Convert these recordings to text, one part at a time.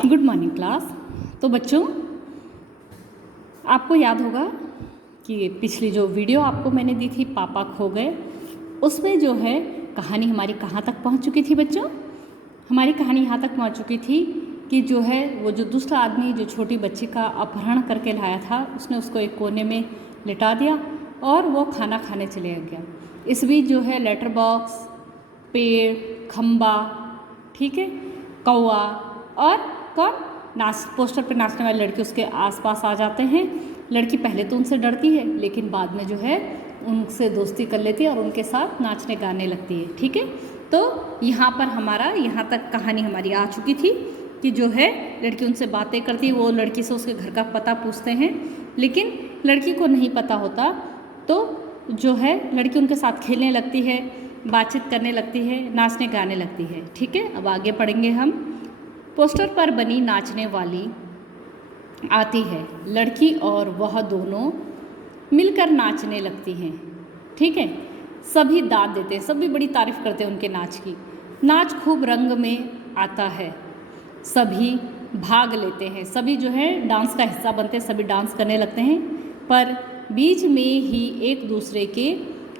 Good morning class. तो बच्चों, आपको याद होगा कि पिछली जो वीडियो आपको मैंने दी थी पापा खो गए, उसमें जो है कहानी हमारी कहाँ तक पहुँच चुकी थी बच्चों। हमारी कहानी यहाँ तक पहुँच चुकी थी कि जो है वो जो दूसरा आदमी जो छोटी बच्ची का अपहरण करके लाया था, उसने उसको एक कोने में लिटा दिया और वो खाना खाने चले गया। इस बीच जो है लेटर बॉक्स, पेड़, खम्बा, ठीक है, कौवा और कौन पोस्टर पे नाचने वाली लड़की उसके आसपास आ जाते हैं। लड़की पहले तो उनसे डरती है, लेकिन बाद में जो है उनसे दोस्ती कर लेती है और उनके साथ नाचने गाने लगती है। ठीक है, तो यहाँ पर हमारा यहाँ तक कहानी हमारी आ चुकी थी कि जो है लड़की उनसे बातें करती है, वो लड़की से उसके घर का पता पूछते हैं, लेकिन लड़की को नहीं पता होता। तो जो है लड़की उनके साथ खेलने लगती है, बातचीत करने लगती है, नाचने गाने लगती है। ठीक है, अब आगे पढ़ेंगे हम। पोस्टर पर बनी नाचने वाली आती है, लड़की और वह दोनों मिलकर नाचने लगती हैं। ठीक है, सभी दाद देते हैं, सभी बड़ी तारीफ करते हैं उनके नाच की। नाच खूब रंग में आता है, सभी भाग लेते हैं, सभी जो है डांस का हिस्सा बनते हैं, सभी डांस करने लगते हैं। पर बीच में ही एक दूसरे के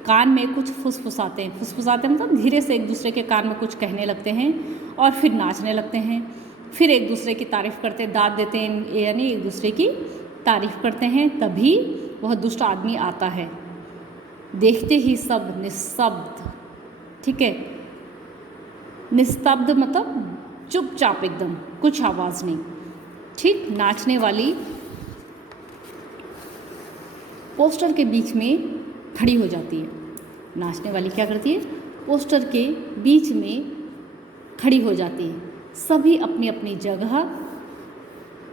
कान में कुछ फुसफुसाते हैं। फुसफुसाते मतलब धीरे से एक दूसरे के कान में कुछ कहने लगते हैं और फिर नाचने लगते हैं। फिर एक दूसरे की तारीफ़ करते, दाद देते हैं, यानी एक दूसरे की तारीफ़ करते हैं। तभी वह दुष्ट आदमी आता है। देखते ही सब निस्तब्ध। ठीक है, निस्तब्ध मतलब चुपचाप एकदम, कुछ आवाज़ नहीं। ठीक, नाचने वाली पोस्टर के बीच में खड़ी हो जाती है। नाचने वाली क्या करती है? पोस्टर के बीच में खड़ी हो जाती है, सभी अपनी अपनी जगह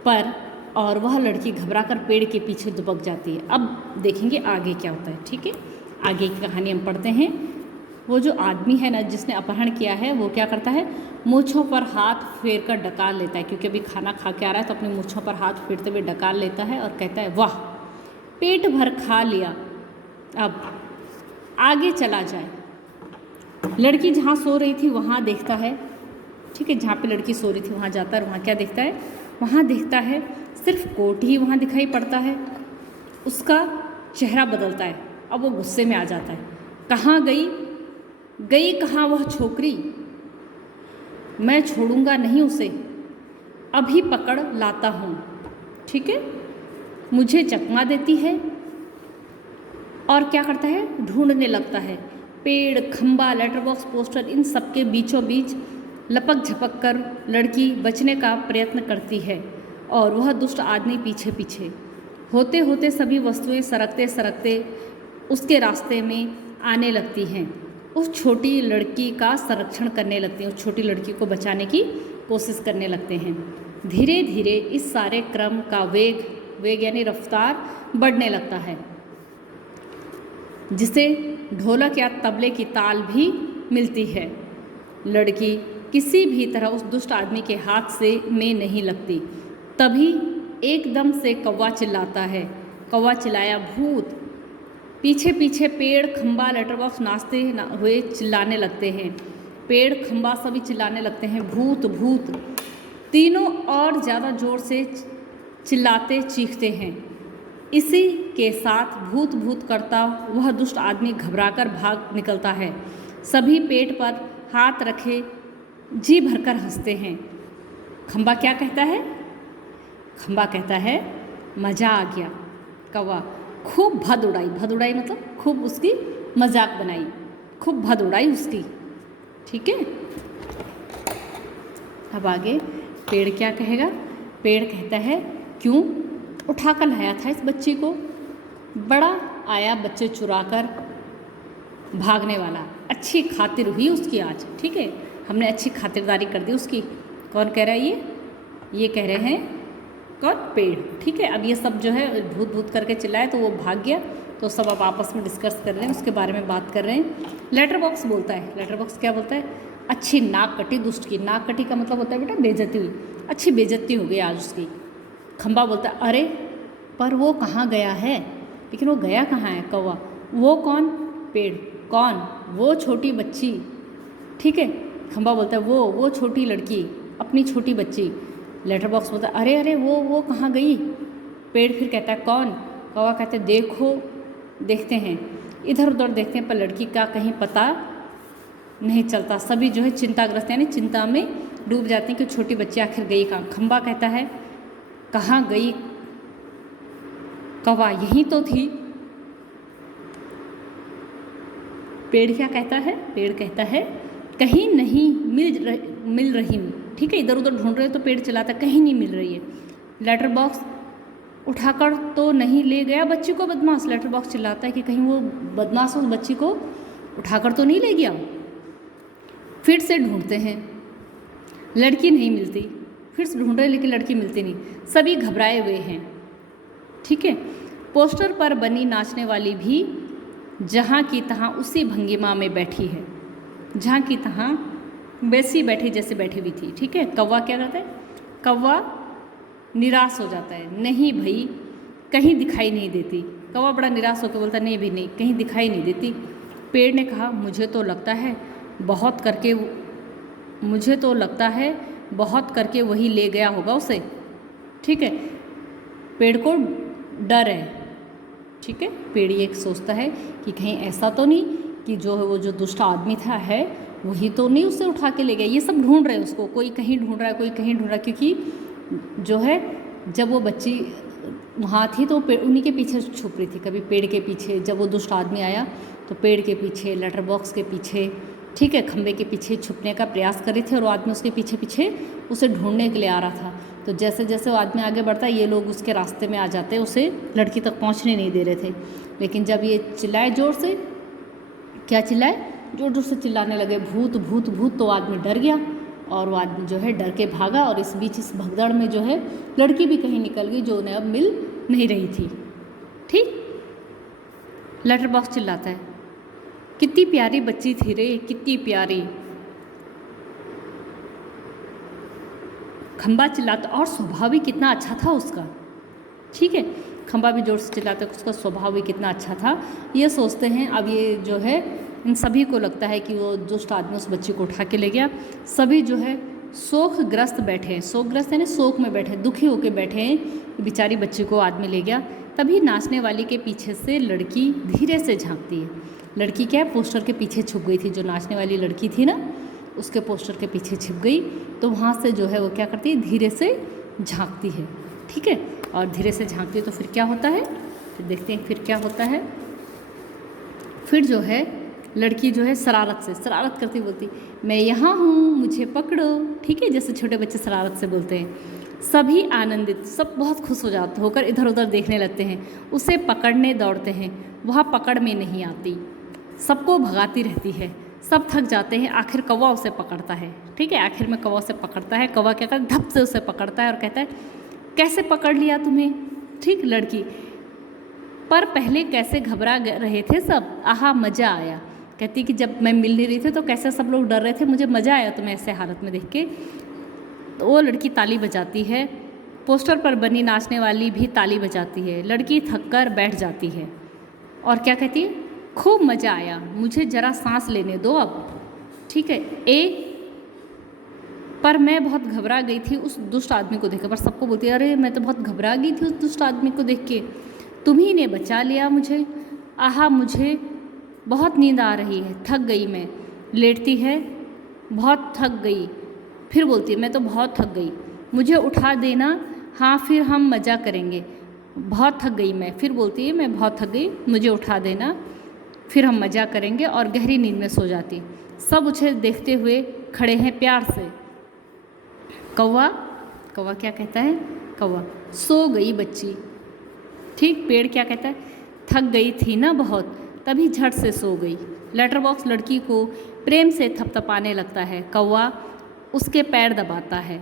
पर, और वह लड़की घबराकर पेड़ के पीछे दुबक जाती है। अब देखेंगे आगे क्या होता है। ठीक है, आगे की कहानी हम पढ़ते हैं। वो जो आदमी है ना जिसने अपहरण किया है, वो क्या करता है? मूँछों पर हाथ फेर कर डकार लेता है, क्योंकि अभी खाना खा के आ रहा है तो अपनी मूँछों पर हाथ फेरते हुए डकार लेता है और कहता है, वाह, पेट भर खा लिया, अब आगे चला जाए। लड़की जहाँ सो रही थी वहाँ देखता है। ठीक है, जहाँ पे लड़की सो रही थी वहाँ जाता है और वहाँ क्या देखता है? वहाँ देखता है सिर्फ कोट ही वहाँ दिखाई पड़ता है। उसका चेहरा बदलता है, अब वो गुस्से में आ जाता है। कहाँ गई गई कहाँ वह छोकरी? मैं छोड़ूंगा नहीं उसे, अभी पकड़ लाता हूँ। ठीक है, मुझे चकमा देती है और क्या करता है? ढूंढने लगता है। पेड़, खंबा, लेटर बॉक्स, पोस्टर, इन सब के बीचों बीच लपक झपक कर लड़की बचने का प्रयत्न करती है और वह दुष्ट आदमी पीछे पीछे। होते होते सभी वस्तुएं सरकते सरकते उसके रास्ते में आने लगती हैं। उस छोटी लड़की का संरक्षण करने लगते हैं, उस छोटी लड़की को बचाने की कोशिश करने लगते हैं। धीरे धीरे इस सारे क्रम का वेग यानी रफ्तार बढ़ने लगता है, जिसे ढोलक या तबले की ताल भी मिलती है। लड़की किसी भी तरह उस दुष्ट आदमी के हाथ से में नहीं लगती। तभी एकदम से कौवा चिल्लाता है। कौवा चिल्लाया, भूत। पीछे पीछे पेड़, खंबा, लेटर बॉक्स नाचते हुए चिल्लाने लगते हैं। पेड़, खंबा सभी चिल्लाने लगते हैं, भूत भूत। तीनों और ज़्यादा ज़ोर से चिल्लाते चीखते हैं। इसी के साथ भूत भूत करता वह दुष्ट आदमी घबराकर भाग निकलता है। सभी पेट पर हाथ रखे जी भरकर हंसते हैं। खंबा क्या कहता है? खंबा कहता है, मज़ा आ गया। कौवा, खूब भद उड़ाई। भद उड़ाई मतलब खूब उसकी मजाक बनाई, खूब भद उड़ाई उसकी। ठीक है, अब आगे पेड़ क्या कहेगा? पेड़ कहता है, क्यों उठा कर लाया था इस बच्ची को? बड़ा आया बच्चे चुरा कर भागने वाला। अच्छी खातिर हुई उसकी आज। ठीक है, हमने अच्छी खातिरदारी कर दी उसकी। कौन कह रहा है? ये कह रहे हैं कौन? पेड़। ठीक है, अब ये सब जो है भूत भूत करके चिल्लाए तो वो भाग गया, तो सब अब आपस में डिस्कस कर रहे हैं, उसके बारे में बात कर रहे हैं। लेटर बॉक्स बोलता है। लेटर बॉक्स क्या बोलता है? अच्छी नाक कटी दुष्ट की। नाक कटी का मतलब होता है बेटा बेइज्जती हुई, अच्छी बेइज्जती हो गई आज उसकी। खंबा बोलता है, अरे पर वो कहाँ गया है? लेकिन वो गया कहाँ है? कौवा, वो कौन? पेड़, कौन? वो छोटी बच्ची। ठीक है, खंबा बोलता है, वो छोटी लड़की, अपनी छोटी बच्ची। लेटर बॉक्स बोलता है अरे अरे वो कहाँ गई। पेड़ फिर कहता है कौन। कौवा कहता है देखो, देखते हैं, इधर उधर देखते हैं, पर लड़की का कहीं पता नहीं चलता। सभी जो है चिंताग्रस्त यानी चिंता में डूब जाते हैं कि छोटी बच्ची आखिर गई कहाँ। खंबा कहता है कहाँ गई कौवा, यहीं तो थी। पेड़ क्या कहता है, पेड़ कहता है कहीं नहीं मिल रही। ठीक है, इधर उधर ढूंढ रहे हो तो पेड़ चिल्लाता कहीं नहीं मिल रही है। लेटर बॉक्स उठाकर तो नहीं ले गया बच्ची को बदमाश। लेटर बॉक्स चिल्लाता है कि कहीं वो बदमाश उस बच्ची को उठाकर तो नहीं ले गया। फिर से ढूंढते हैं, लड़की नहीं मिलती। फिर से ढूंढ रहे लेकिन लड़की मिलती नहीं, सभी घबराए हुए हैं। ठीक है, पोस्टर पर बनी नाचने वाली भी जहाँ की तहाँ उसी भंगिमा में बैठी है, जहाँ की तहाँ वैसी बैठी जैसे बैठी हुई थी। ठीक है, कौवा क्या करता है, कौवा निराश हो जाता है, नहीं भाई कहीं दिखाई नहीं देती। कौवा बड़ा निराश होकर बोलता नहीं भी नहीं, कहीं दिखाई नहीं देती। पेड़ ने कहा मुझे तो लगता है बहुत करके वही ले गया होगा उसे। ठीक है, पेड़ को डर है। ठीक है, पेड़ ये सोचता है कि कहीं ऐसा तो नहीं कि जो दुष्ट आदमी था है वही तो नहीं उसे उठा के ले गया। ये सब ढूंढ रहे हैं उसको, कोई कहीं ढूंढ रहा है, कोई कहीं ढूंढ रहा है, क्योंकि जो है जब वो बच्ची वहाँ थी तो उन्हीं के पीछे छुप रही थी। कभी पेड़ के पीछे, जब वो दुष्ट आदमी आया तो पेड़ के पीछे, लेटर बॉक्स के पीछे, ठीक है, खंबे के पीछे छुपने का प्रयास कर रहे थे और वो आदमी उसके पीछे पीछे उसे ढूंढने के लिए आ रहा था। तो जैसे जैसे वो आदमी आगे बढ़ता है ये लोग उसके रास्ते में आ जाते, उसे लड़की तक पहुंचने नहीं दे रहे थे। लेकिन जब ये चिल्लाए जोर से, क्या चिल्लाए, जोर जोर से चिल्लाने लगे भूत भूत भूत, तो आदमी डर गया और वो आदमी जो है डर के भागा। और इस बीच इस भगदड़ में जो है लड़की भी कहीं निकल गई जो उन्हें अब मिल नहीं रही थी। ठीक, लेटर बॉक्स चिल्लाता है कितनी प्यारी बच्ची थी रे, कितनी प्यारी। खंबा चिल्लाता और स्वभाव भी कितना अच्छा था उसका। ठीक है, खंबा भी जोर से चिल्लाता है उसका स्वभाव भी कितना अच्छा था। ये सोचते हैं अब ये जो है इन सभी को लगता है कि वो दुष्ट आदमी उस बच्ची को उठा के ले गया। सभी जो है शोकग्रस्त बैठे हैं, शोकग्रस्त यानी शोक में बैठे, दुखी होकर बैठे हैं, बेचारी बच्ची को आदमी ले गया। तभी नाचने वाली के पीछे से लड़की धीरे से झांकती है। लड़की क्या है, पोस्टर के पीछे छुप गई थी, जो नाचने वाली लड़की थी ना उसके पोस्टर के पीछे छिप गई। तो वहाँ से जो है वो क्या करती है, धीरे से झांकती है। ठीक है, और धीरे से झांकती है तो फिर क्या होता है, फिर देखते हैं फिर क्या होता है। फिर जो है लड़की जो है शरारत करती बोलती मैं यहाँ हूँ मुझे पकड़ो। ठीक है, जैसे छोटे बच्चे शरारत से बोलते हैं। सभी आनंदित, सब बहुत खुश हो जाते होकर इधर उधर देखने लगते हैं, उसे पकड़ने दौड़ते हैं, वह पकड़ में नहीं आती, सबको भगाती रहती है, सब थक जाते हैं। आखिर कौवा उसे पकड़ता है। ठीक है, आखिर में कौवा उसे पकड़ता है। कौवा क्या करता है, धप से उसे पकड़ता है और कहता है कैसे पकड़ लिया तुम्हें। ठीक, लड़की पर पहले कैसे घबरा रहे थे सब, आहा मज़ा आया। कहती कि जब मैं मिल नहीं रही थी तो कैसे सब लोग डर रहे थे, मुझे मज़ा आया तुम्हें ऐसे हालत में देख के। तो वो लड़की ताली बजाती है, पोस्टर पर बनी नाचने वाली भी ताली बजाती है। लड़की थक कर बैठ जाती है और क्या कहती है, खूब मज़ा आया, मुझे ज़रा सांस लेने दो अब। ठीक है, पर मैं बहुत घबरा गई थी उस दुष्ट आदमी को देखकर। पर सबको बोलती है अरे मैं तो बहुत घबरा गई थी उस दुष्ट आदमी को देख के, तुम्ही ने बचा लिया मुझे। आहा मुझे बहुत नींद आ रही है, थक गई मैं। लेटती है, बहुत थक गई। फिर बोलती है मैं तो बहुत थक गई, मुझे उठा देना, हाँ फिर हम मज़ा करेंगे। बहुत थक गई मैं। फिर बोलती है मैं बहुत थक गई, मुझे उठा देना, फिर हम मज़ा करेंगे, और गहरी नींद में सो जाती। सब उसे देखते हुए खड़े हैं प्यार से। कौवा क्या कहता है, कौवा सो गई बच्ची। ठीक, पेड़ क्या कहता है, थक गई थी ना बहुत, तभी झट से सो गई। लेटर बॉक्स लड़की को प्रेम से थपथपाने लगता है। कौवा उसके पैर दबाता है।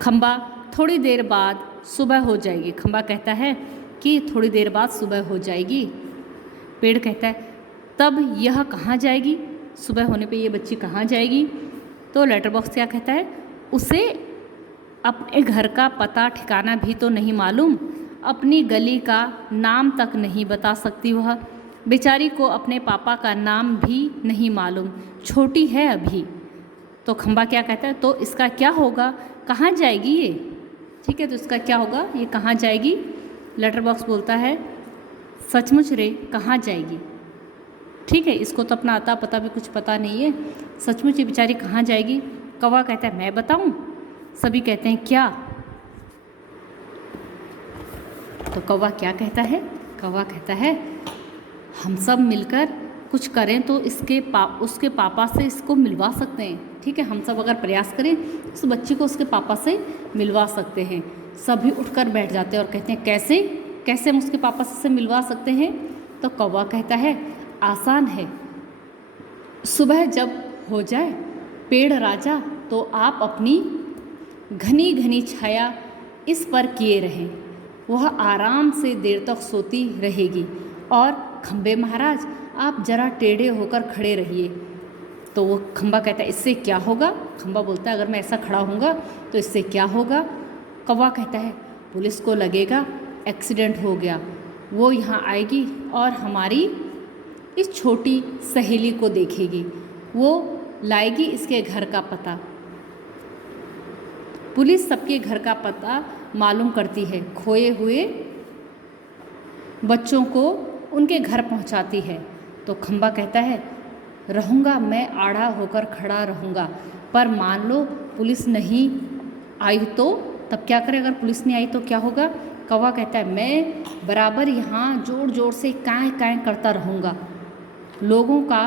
खंबा थोड़ी देर बाद सुबह हो जाएगी। खंबा कहता है कि थोड़ी देर बाद सुबह हो जाएगी। पेड़ कहता है तब यह कहाँ जाएगी, सुबह होने पे ये बच्ची कहाँ जाएगी। तो लेटर बॉक्स क्या कहता है, उसे अपने घर का पता ठिकाना भी तो नहीं मालूम, अपनी गली का नाम तक नहीं बता सकती वह। बेचारी को अपने पापा का नाम भी नहीं मालूम, छोटी है अभी। तो खंबा क्या कहता है, तो इसका क्या होगा, कहाँ जाएगी ये, ठीक है। तो इसका क्या होगा, ये कहाँ जाएगी। लेटर बॉक्स बोलता है सचमुच रे कहाँ जाएगी, ठीक है। इसको तो अपना आता पता भी कुछ पता नहीं है, सचमुच ये बेचारी कहाँ जाएगी। कौवा कहता है मैं बताऊँ। सभी कहते हैं क्या। तो कौवा क्या कहता है, कौवा कहता है हम सब मिलकर कुछ करें तो उसके पापा से इसको मिलवा सकते हैं, ठीक है। हम सब अगर प्रयास करें उस बच्ची को उसके पापा से मिलवा सकते हैं। सभी उठकर बैठ जाते हैं और कहते हैं कैसे कैसे हम उसके पापा से मिलवा सकते हैं। तो कौवा कहता है आसान है, सुबह जब हो जाए पेड़ राजा तो आप अपनी घनी घनी छाया इस पर किए रहें, वह आराम से देर तक सोती रहेगी। और खंबे महाराज आप जरा टेढ़े होकर खड़े रहिए। तो वो खंबा कहता है इससे क्या होगा। खंबा बोलता है अगर मैं ऐसा खड़ा होऊंगा तो इससे क्या होगा। कौवा कहता है पुलिस को लगेगा एक्सीडेंट हो गया, वो यहाँ आएगी और हमारी इस छोटी सहेली को देखेगी, वो लाएगी इसके घर का पता। पुलिस सबके घर का पता मालूम करती है, खोए हुए बच्चों को उनके घर पहुंचाती है। तो खंबा कहता है रहूँगा, मैं आड़ा होकर खड़ा रहूँगा, पर मान लो पुलिस नहीं आई तो तब क्या करें, अगर पुलिस नहीं आई तो क्या होगा। कौवा कहता है मैं बराबर यहाँ जोर जोर से काएं काएं करता रहूँगा, लोगों का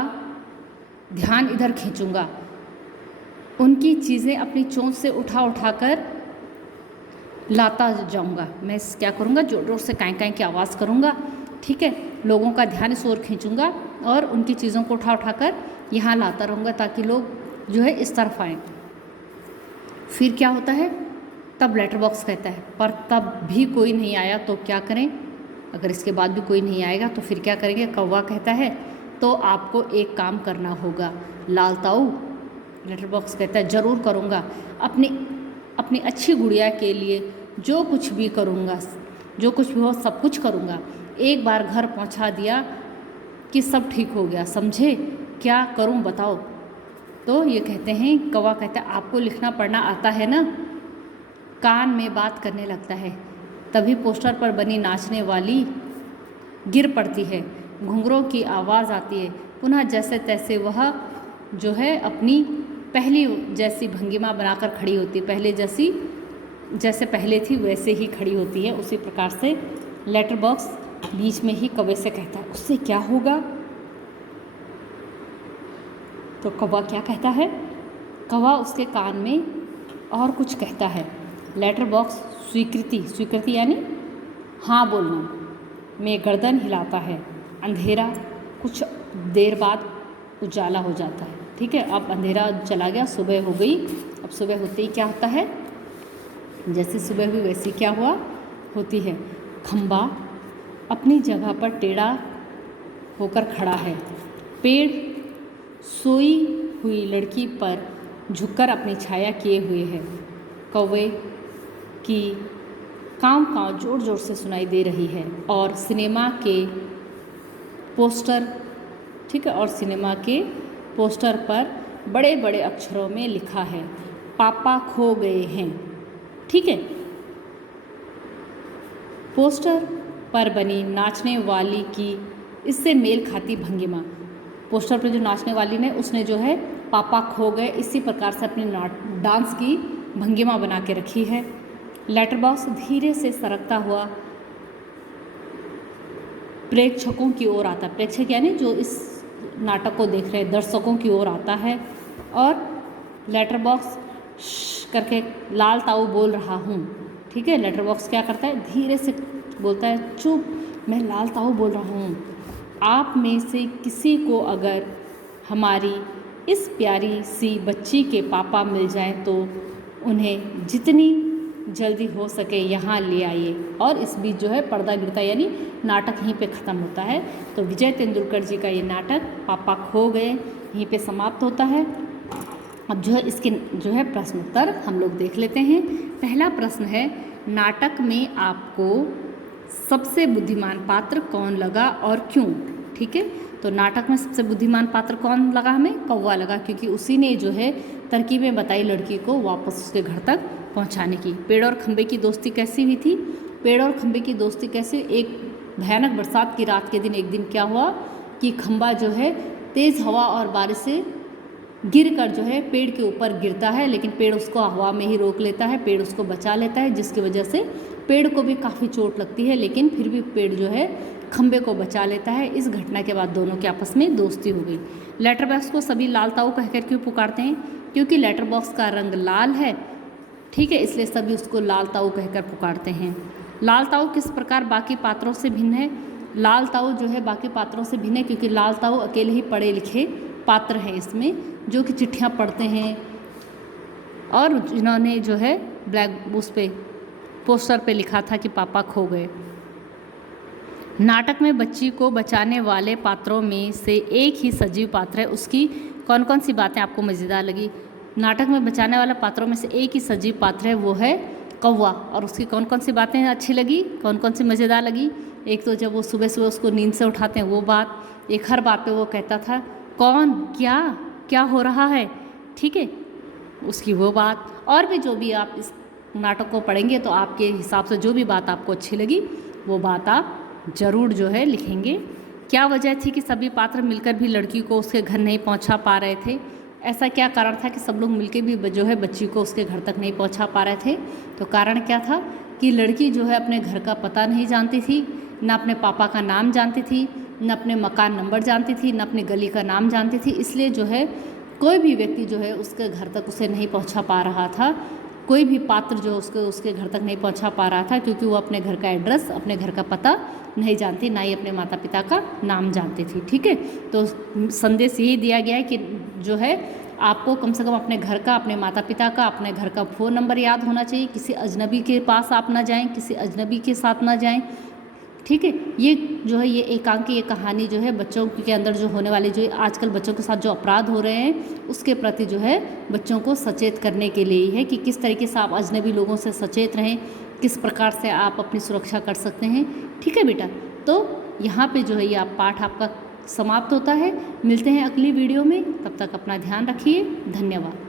ध्यान इधर खींचूँगा, उनकी चीज़ें अपनी चोंच से उठा उठा कर लाता जाऊँगा। मैं क्या करूँगा, जोर जोर से काएं काएं की आवाज़ करूँगा, ठीक है। लोगों का ध्यान इस ओर खींचूँगा और उनकी चीज़ों को उठा उठा कर यहाँ लाता रहूँगा ताकि लोग जो है इस तरफ आएँ। फिर क्या होता है, तब लेटर बॉक्स कहता है पर तब भी कोई नहीं आया तो क्या करें, अगर इसके बाद भी कोई नहीं आएगा तो फिर क्या करेंगे। कौवा कहता है तो आपको एक काम करना होगा लाल ताऊ। लेटर बॉक्स कहता है ज़रूर करूँगा, अपनी अच्छी गुड़िया के लिए जो कुछ भी करूँगा, जो कुछ भी हो सब कुछ करूँगा। एक बार घर पहुँचा दिया कि सब ठीक हो गया, समझे, क्या करूँ बताओ। तो ये कहते हैं, कौवा कहता है आपको लिखना पढ़ना आता है ना। कान में बात करने लगता है। तभी पोस्टर पर बनी नाचने वाली गिर पड़ती है, घुंघरों की आवाज़ आती है। पुनः जैसे तैसे वह जो है अपनी पहली जैसी भंगिमा बनाकर खड़ी होती, पहले जैसी जैसे पहले थी वैसे ही खड़ी होती है। उसी प्रकार से लेटर बॉक्स बीच में ही कौवे से कहता है उससे क्या होगा। तो कौवा क्या कहता है, कौवा उसके कान में और कुछ कहता है। लेटर बॉक्स स्वीकृति यानी हाँ बोलना में गर्दन हिलाता है। अंधेरा कुछ देर बाद उजाला हो जाता है, ठीक है। अब अंधेरा चला गया, सुबह हो गई। अब सुबह होते ही क्या होता है, जैसे सुबह हुई वैसी क्या हुआ होती है। खंबा अपनी जगह पर टेढ़ा होकर खड़ा है। पेड़ सोई हुई लड़की पर झुककर अपनी छाया किए हुए है। कौवे की काँव काँव जोर जोर से सुनाई दे रही है और सिनेमा के पोस्टर, ठीक है, और सिनेमा के पोस्टर पर बड़े बड़े अक्षरों में लिखा है पापा खो गए हैं, ठीक है। पोस्टर पर बनी नाचने वाली की इससे मेल खाती भंगिमा, पोस्टर पर जो नाचने वाली ने उसने जो है पापा खो गए इसी प्रकार से अपनी डांस की भंगिमा बना के रखी है। लेटर बॉक्स धीरे से सरकता हुआ प्रेक्षकों की ओर आता, प्रेक्षक यानी जो इस नाटक को देख रहे दर्शकों की ओर आता है और लेटर बॉक्स करके लाल ताऊ बोल रहा हूँ, ठीक है। लेटर बॉक्स क्या करता है, धीरे से बोलता है चुप, मैं लाल ताऊ बोल रहा हूँ। आप में से किसी को अगर हमारी इस प्यारी सी बच्ची के पापा मिल जाएं तो उन्हें जितनी जल्दी हो सके यहाँ ले आइए। और इस बीच जो है पर्दा गिरता है, यानी नाटक यहीं पे ख़त्म होता है। तो विजय तेंदुलकर जी का ये नाटक पापा खो गए यहीं पे समाप्त होता है। अब जो है इसके जो है प्रश्न उत्तर हम लोग देख लेते हैं। पहला प्रश्न है, नाटक में आपको सबसे बुद्धिमान पात्र कौन लगा और क्यों, ठीक है। तो नाटक में सबसे बुद्धिमान पात्र कौन लगा, हमें कौवा लगा, क्योंकि उसी ने जो है तरकीबें बताई लड़की को वापस उसके घर तक पहुंचाने की। पेड़ और खंबे की दोस्ती कैसी हुई थी? पेड़ और खंबे की दोस्ती कैसे? एक भयानक बरसात की रात के दिन एक दिन क्या हुआ कि खंबा जो है तेज़ हवा और बारिश से गिर कर जो है पेड़ के ऊपर गिरता है, लेकिन पेड़ उसको हवा में ही रोक लेता है, पेड़ उसको बचा लेता है, जिसकी वजह से पेड़ को भी काफ़ी चोट लगती है, लेकिन फिर भी पेड़ जो है खंबे को बचा लेता है। इस घटना के बाद दोनों के आपस में दोस्ती हो गई। लेटर बॉक्स को सभी लाल ताऊ कहकर क्यों पुकारते हैं? क्योंकि लेटर बॉक्स का रंग लाल है, ठीक है, इसलिए सभी उसको लाल ताऊ कहकर पुकारते हैं। लाल ताऊ किस प्रकार बाकी पात्रों से भिन्न है? लाल ताऊ जो है बाकी पात्रों से भिन्न है क्योंकि लाल ताऊ अकेले ही पढ़े लिखे पात्र हैं इसमें, जो कि चिट्ठियाँ पढ़ते हैं और जिन्होंने जो है ब्लैक उस पे पोस्टर पे लिखा था कि पापा खो गए। नाटक में बच्ची को बचाने वाले पात्रों में से एक ही सजीव पात्र है, उसकी कौन कौन सी बातें आपको मज़ेदार लगी? नाटक में बचाने वाले पात्रों में से एक ही सजीव पात्र है, वो है कौवा, और उसकी कौन कौन सी बातें अच्छी लगी, कौन कौन सी मज़ेदार लगी? एक तो जब वो सुबह सुबह उसको नींद से उठाते हैं वो बात, एक हर बात पे वो कहता था कौन, क्या, क्या हो रहा है, ठीक है, उसकी वो बात। और भी जो भी आप इस नाटक को पढ़ेंगे तो आपके हिसाब से जो भी बात आपको अच्छी लगी वो बात आप ज़रूर जो है लिखेंगे। क्या वजह थी कि सभी पात्र मिलकर भी लड़की को उसके घर नहीं पहुंचा पा रहे थे? ऐसा क्या कारण था कि सब लोग मिलकर भी जो है बच्ची को उसके घर तक नहीं पहुंचा पा रहे थे? तो कारण क्या था कि लड़की जो है अपने घर का पता नहीं जानती थी, न अपने पापा का नाम जानती थी, न अपने मकान नंबर जानती थी, न अपनी गली का नाम जानती थी, इसलिए जो है कोई भी व्यक्ति जो है उसके घर तक उसे नहीं पहुंचा पा रहा था, कोई भी पात्र जो उसके घर तक नहीं पहुंचा पा रहा था, क्योंकि वो अपने घर का एड्रेस, अपने घर का पता नहीं जानती, ना ही अपने माता पिता का नाम जानती थी, ठीक है। तो संदेश यही दिया गया है कि जो है आपको कम से कम अपने घर का, अपने माता पिता का, अपने घर का फ़ोन नंबर याद होना चाहिए, किसी अजनबी के पास आप ना जाएं, किसी अजनबी के साथ ना जाएं, ठीक है। ये जो है ये एकांकी ये कहानी जो है बच्चों के अंदर जो होने वाले जो आजकल बच्चों के साथ जो अपराध हो रहे हैं उसके प्रति जो है बच्चों को सचेत करने के लिए ही है कि किस तरीके से आप अजनबी लोगों से सचेत रहें, किस प्रकार से आप अपनी सुरक्षा कर सकते हैं, ठीक है बेटा। तो यहाँ पे जो है ये आप पाठ आपका समाप्त होता है। मिलते हैं अगली वीडियो में, तब तक अपना ध्यान रखिए। धन्यवाद।